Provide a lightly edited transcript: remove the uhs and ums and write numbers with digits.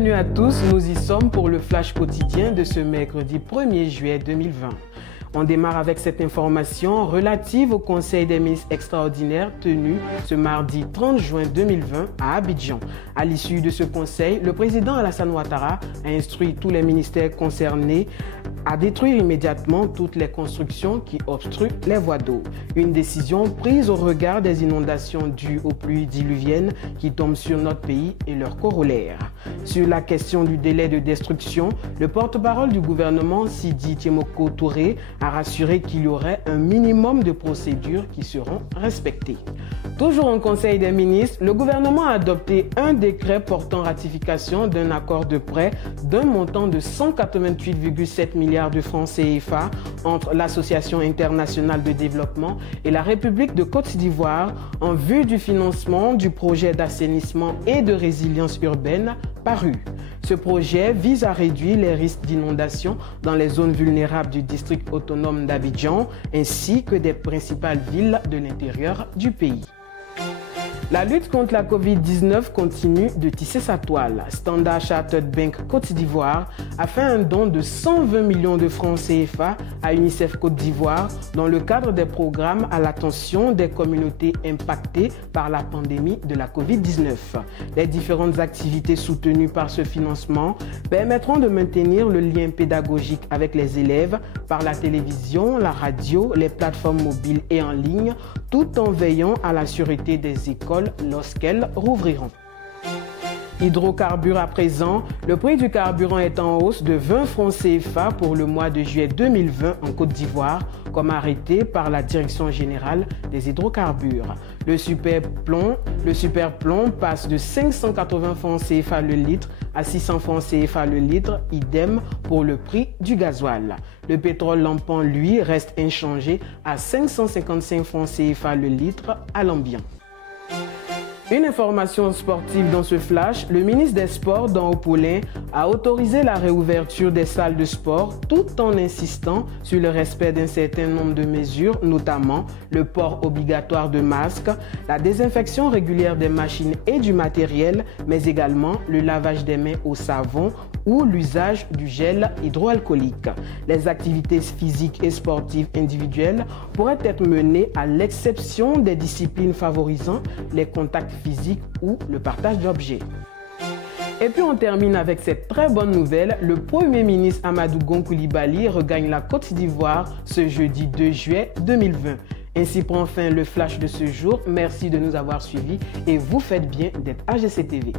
Bienvenue à tous, nous y sommes pour le flash quotidien de ce mercredi 1er juillet 2020. On démarre avec cette information relative au Conseil des ministres extraordinaire tenu ce mardi 30 juin 2020 à Abidjan. À l'issue de ce conseil, le président Alassane Ouattara a instruit tous les ministères concernés à détruire immédiatement toutes les constructions qui obstruent les voies d'eau. Une décision prise au regard des inondations dues aux pluies diluviennes qui tombent sur notre pays et leurs corollaires. Sur la question du délai de destruction, le porte-parole du gouvernement, Sidi Tiemoko Touré, a rassuré qu'il y aurait un minimum de procédures qui seront respectées. Toujours en Conseil des ministres, le gouvernement a adopté un décret portant ratification d'un accord de prêt d'un montant de 188,7 milliards de francs CFA entre l'Association internationale de développement et la République de Côte d'Ivoire en vue du financement du projet d'assainissement et de résilience urbaine PARU. Ce projet vise à réduire les risques d'inondation dans les zones vulnérables du district autonome d'Abidjan ainsi que des principales villes de l'intérieur du pays. La lutte contre la Covid-19 continue de tisser sa toile. Standard Chartered Bank Côte d'Ivoire a fait un don de 120 millions de francs CFA à UNICEF Côte d'Ivoire dans le cadre des programmes à l'attention des communautés impactées par la pandémie de la Covid-19. Les différentes activités soutenues par ce financement permettront de maintenir le lien pédagogique avec les élèves par la télévision, la radio, les plateformes mobiles et en ligne, tout en veillant à la sûreté des écoles lorsqu'elles rouvriront. Hydrocarbures à présent, le prix du carburant est en hausse de 20 francs CFA pour le mois de juillet 2020 en Côte d'Ivoire, comme arrêté par la Direction générale des hydrocarbures. Le superplomb passe de 580 francs CFA le litre à 600 francs CFA le litre, idem pour le prix du gasoil. Le pétrole lampant, lui, reste inchangé à 555 francs CFA le litre à l'ambiant. Une information sportive dans ce flash, le ministre des Sports, Dan Opoulin, a autorisé la réouverture des salles de sport tout en insistant sur le respect d'un certain nombre de mesures, notamment le port obligatoire de masques, la désinfection régulière des machines et du matériel, mais également le lavage des mains au savon ou l'usage du gel hydroalcoolique. Les activités physiques et sportives individuelles pourraient être menées à l'exception des disciplines favorisant les contacts physiques ou le partage d'objets. Et puis on termine avec cette très bonne nouvelle, le Premier ministre Amadou Gon Coulibaly regagne la Côte d'Ivoire ce jeudi 2 juillet 2020. Ainsi prend fin le flash de ce jour. Merci de nous avoir suivis et vous faites bien d'être AGC TV.